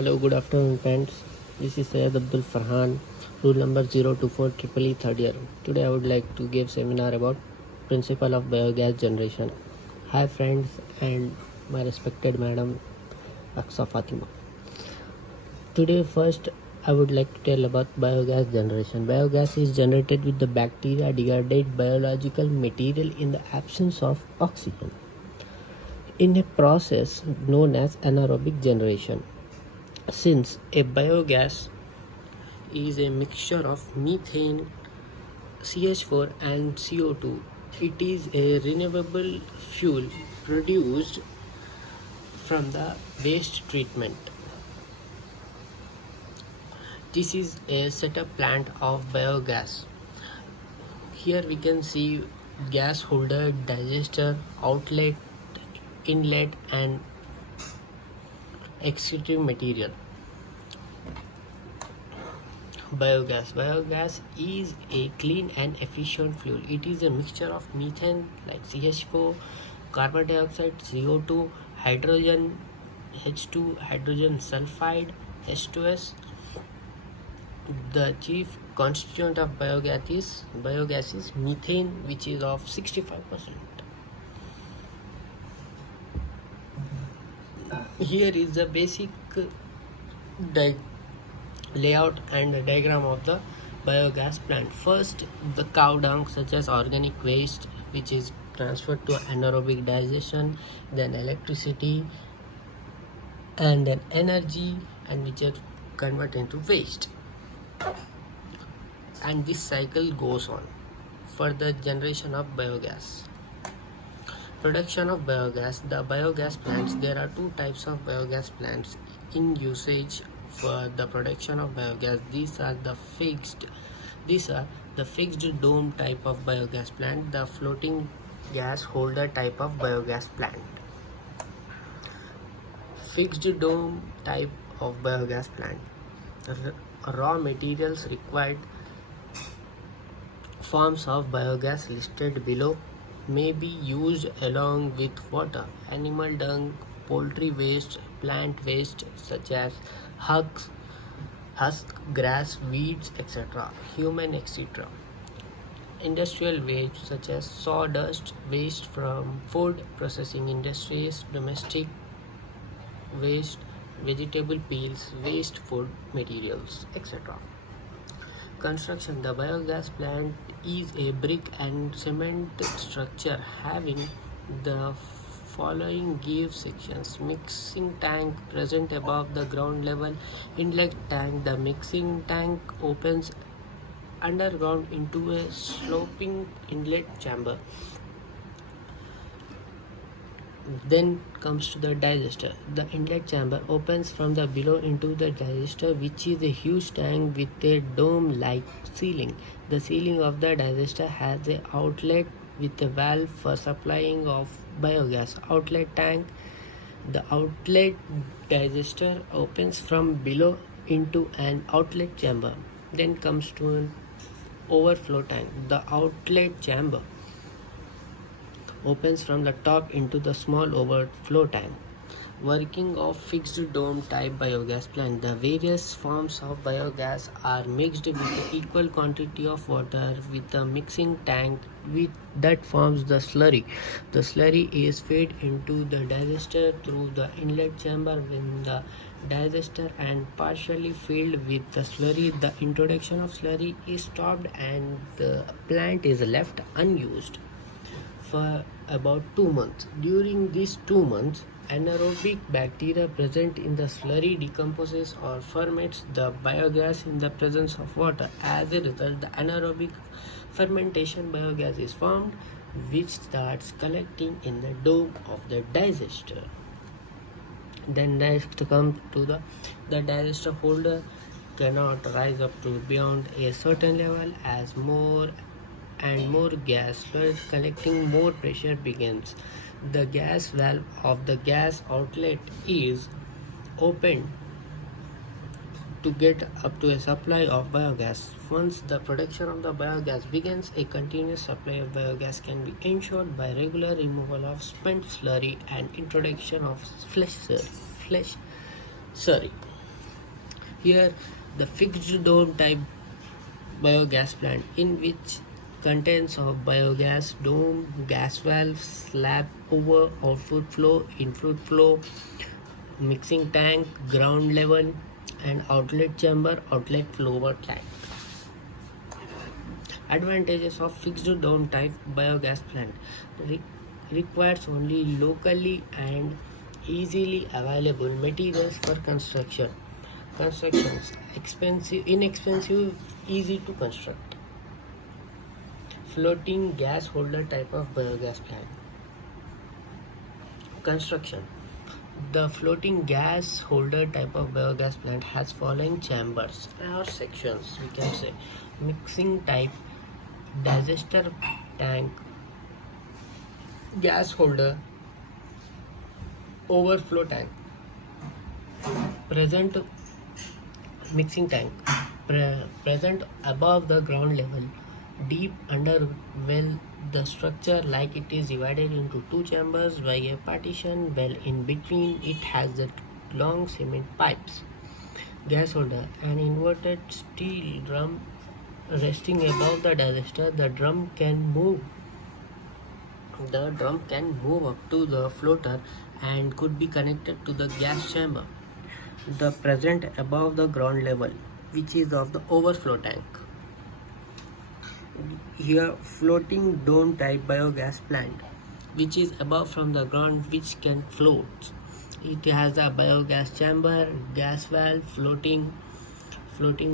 Hello, good afternoon, friends. This is Syed Abdul Farhan, rule number 024 triple E third year. Today, I would like to give seminar about principle of biogas generation. Hi, friends, and my respected Madam Aksa Fatima. Today, first, I would like to tell about biogas generation. Biogas is generated with the bacteria degraded biological material in the absence of oxygen in a process known as anaerobic generation. Since a biogas is a mixture of methane, CH4 and CO2, it is a renewable fuel produced from the waste treatment. This is a setup plant of biogas. Here we can see gas holder, digester, outlet, inlet and extractive material. Biogas is a clean and efficient fuel. It is a mixture of methane like CH4, carbon dioxide, CO2, hydrogen H2, hydrogen sulfide H2S. The chief constituent of biogas is methane, which is of 65%. Here is the basic layout and diagram of the biogas plant. First, the cow dung such as organic waste, which is transferred to anaerobic digestion, then electricity, and then energy, and which are converted into waste. And this cycle goes on for the generation of biogas. Production of biogas. The biogas plants, there are two types of biogas plants in usage for the production of biogas. These are the fixed dome type of biogas plant, the floating gas holder type of biogas plant. Fixed dome type of biogas plant. Raw materials required. Forms of biogas listed below may be used along with water, animal dung, poultry waste, plant waste such as husk, grass, weeds, etc., human, etc. Industrial waste such as sawdust, waste from food processing industries, domestic waste, vegetable peels, waste food materials, etc. Construction. The biogas plant is a brick and cement structure having the following give sections: mixing tank present above the ground level, inlet tank. The mixing tank opens underground into a sloping inlet chamber. Then comes to the digester. The inlet chamber opens from the below into the digester, which is a huge tank with a dome-like ceiling. The ceiling of the digester has an outlet with a valve for supplying of biogas. Outlet tank. The outlet digester opens from below into an outlet chamber. Then comes to an overflow tank. The outlet chamber opens from the top into the small overflow tank. Working of fixed dome type biogas plant. The various forms of biogas are mixed with equal quantity of water with a mixing tank that forms the slurry. The slurry is fed into the digester through the inlet chamber. When the digester and partially filled with the slurry, the introduction of slurry is stopped and the plant is left unused for about 2 months. During these 2 months, anaerobic bacteria present in the slurry decomposes or ferments the biogas in the presence of water. As a result, the anaerobic fermentation biogas is formed, which starts collecting in the dome of the digester. Then next comes to the digester holder cannot rise up to beyond a certain level. As more and more gas flows collecting, more pressure begins. The gas valve of the gas outlet is opened to get up to a supply of biogas. Once the production of the biogas begins, a continuous supply of biogas can be ensured by regular removal of spent slurry and introduction of fresh slurry. Here, the fixed dome type biogas plant, in which contents of biogas dome, gas valve, slab over, output flow, input flow, mixing tank, ground level, and outlet chamber, outlet flow tank. Advantages of fixed dome type biogas plant: requires only locally and easily available materials for construction. Constructions inexpensive, easy to construct. Floating gas holder type of biogas plant. Construction: the floating gas holder type of biogas plant has following chambers or sections, we can say: mixing type, digester tank, gas holder, overflow tank. Present mixing tank, present above the ground level, deep under well. The structure like it is divided into two chambers by a partition. Well, in between it has the long cement pipes. Gas holder, an inverted steel drum resting above the digester. The drum can move up to the floater and could be connected to the gas chamber. The present above the ground level, which is of the overflow tank. Here, floating dome type biogas plant, which is above from the ground, which can float. It has a biogas chamber, gas valve, floating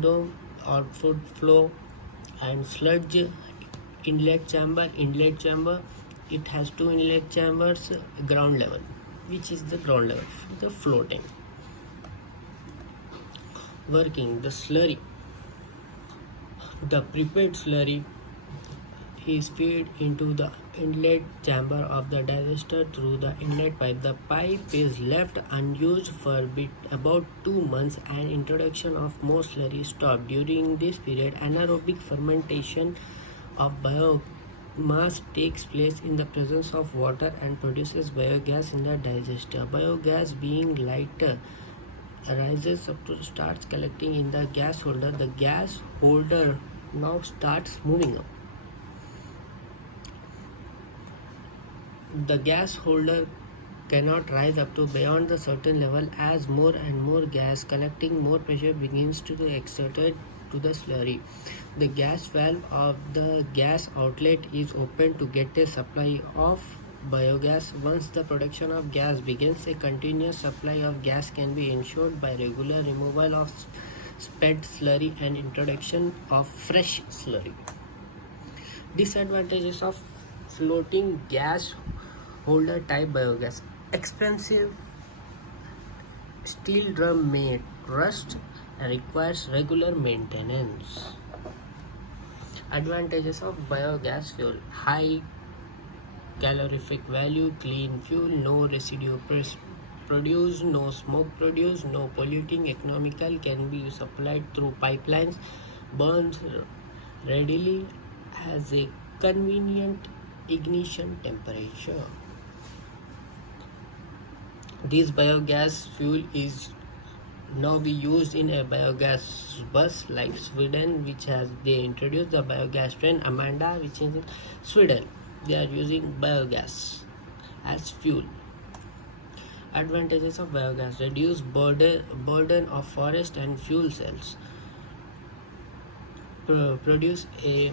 dome, output flow, and sludge inlet chamber. It has two inlet chambers, ground level, which is the ground level for the floating. Working: the slurry. The prepared slurry is fed into the inlet chamber of the digester through the inlet pipe. The pipe is left unused for about 2 months, and introduction of more slurry stopped. During this period, anaerobic fermentation of biomass takes place in the presence of water and produces biogas in the digester. Biogas, being lighter, rises up to starts collecting in the gas holder. The gas holder now starts moving up. The gas holder cannot rise up to beyond the certain level as more and more gas collecting, more pressure begins to be exerted to the slurry. The gas valve of the gas outlet is opened to get a supply of biogas. Once the production of gas begins, a continuous supply of gas can be ensured by regular removal of spent slurry and introduction of fresh slurry. Disadvantages of floating gas holder type biogas: expensive, steel drum may rust and requires regular maintenance. Advantages of biogas fuel: high calorific value, clean fuel, no residue produced, no smoke produced, no polluting, economical, can be supplied through pipelines, burns readily, has a convenient ignition temperature. This biogas fuel is now be used in a biogas bus like Sweden, which has they introduced the biogas train Amanda, which is in Sweden. They are using biogas as fuel. Advantages of biogas: reduce burden of forest and fuel cells. Produce a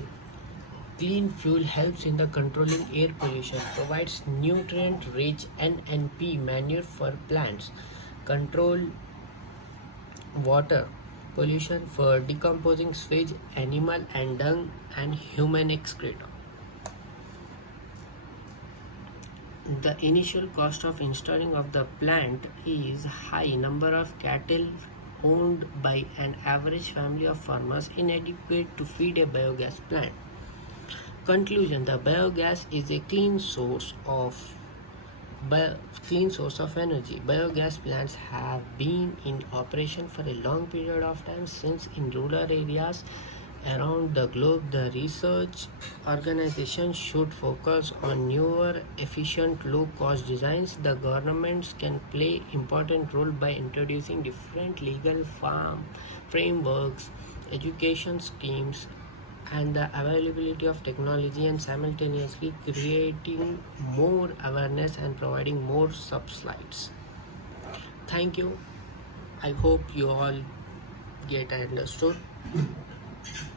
clean fuel, helps in the controlling air pollution, provides nutrient-rich NNP manure for plants, control water pollution for decomposing sewage, animal and dung, and human excreta. The initial cost of installing of the plant is high. Number of cattle owned by an average family of farmers inadequate to feed a biogas plant. Conclusion: the biogas is a clean source of energy. Biogas plants have been in operation for a long period of time. Since in rural areas Around the globe, the research organizations should focus on newer, efficient, low-cost designs. The governments can play important role by introducing different legal frameworks, education schemes, and the availability of technology, and simultaneously creating more awareness and providing more subsidies. Thank you. I hope you all get understood.